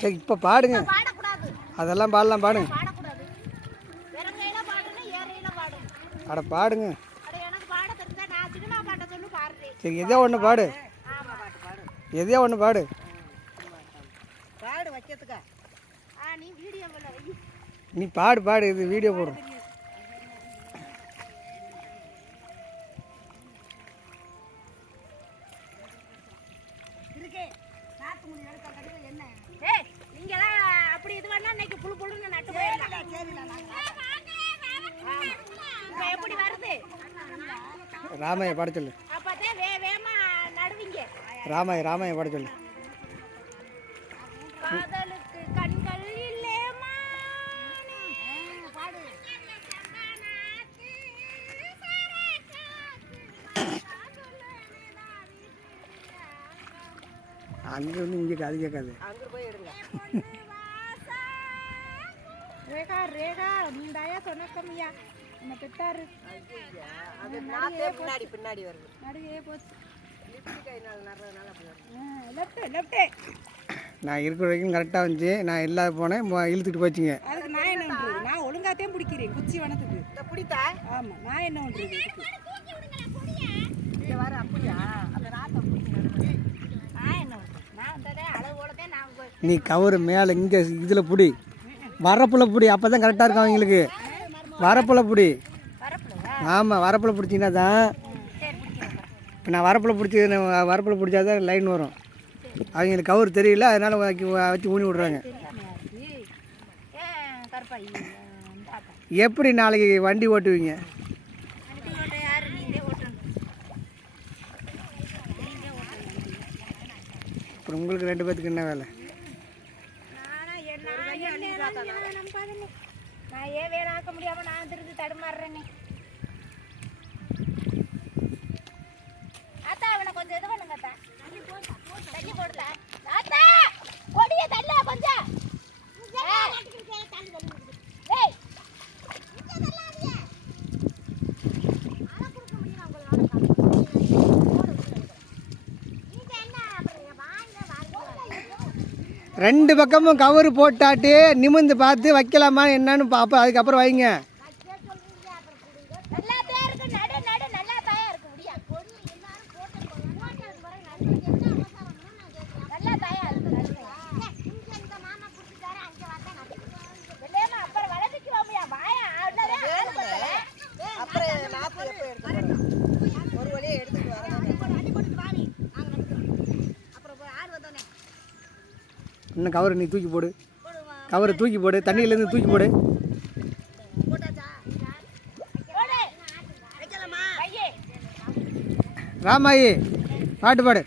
சரி இப்போ பாடுங்க. அதெல்லாம் பாடலாம், பாடுங்க. அட பாடுங்க. சரி எதோ ஒன்று பாடு. எதையோ ஒன்று பாடு. நீ பாடு பாடு, இது வீடியோ போடும். ராமைய பாட சொல்லு. ராமைய ராமைய பாட சொல்லு. அங்கே வந்து இங்கே காது கேட்காது. ரேகா ரேகா நீண்டாயா சொன்னக்கம்யா நம்ம பெத்தாரு அது நாத்தே பின்னாடி வருது நடுவே போச்சு. நான் இருக்கிற வரைக்கும் கரெக்டாக வந்துச்சு. நான் இல்லாத போனேன், இழுத்துட்டு போச்சுங்க. அதுக்கு நான் என்ன பண்ணுறது? நான் ஒழுங்காத்தையும் பிடிக்கிறேன் குச்சி வனத்துக்கு பிடித்தா. ஆமாம், நான் என்ன பண்ணுறது? வர அப்படியா அந்த நாத்தை நான் என்ன பண்ணுறேன்? நான் வந்ததே அளவோடதே. நான் நீ கவரு மேலே இங்கே இதில் பிடி, வரப்பில் பிடி, அப்போ தான் கரெக்டாக இருக்கும் அவங்களுக்கு. வரப்பில் பிடி. ஆமாம், வரப்பில் பிடிச்சிங்கன்னா தான். இப்போ நான் வரப்பில் பிடிச்சா தான் லைன் வரும். அவங்களுக்கு கவர் தெரியல, அதனால் வச்சு ஊனி விட்றாங்க. எப்படி நாளைக்கு வண்டி ஓட்டுவீங்க? அப்புறம் உங்களுக்கு 2 பேத்துக்கு என்ன வேலை? நான் ஏன் வேலை ஆக்க முடியாம நான் திரும்பி தடுமாறுறேனே. அத்தா அவனை கொஞ்சம் இது பண்ணுங்க அத்தா. தண்ணி போடுதா அத்தா, கொடிய தள்ள கொஞ்சம். ஏய் ரெண்டு பக்கமும் கவர் போட்டாட்டு நிமிர்ந்து பார்த்து வைக்கலாமா என்னன்னு பார்ப்போம். அதுக்கப்புறம் வைங்க. இன்னும் கவரை நீ தூக்கி போடு. கவரை தூக்கி போடு, தண்ணியிலேருந்து தூக்கி போடு. ராமாயி பாட்டு பாடு.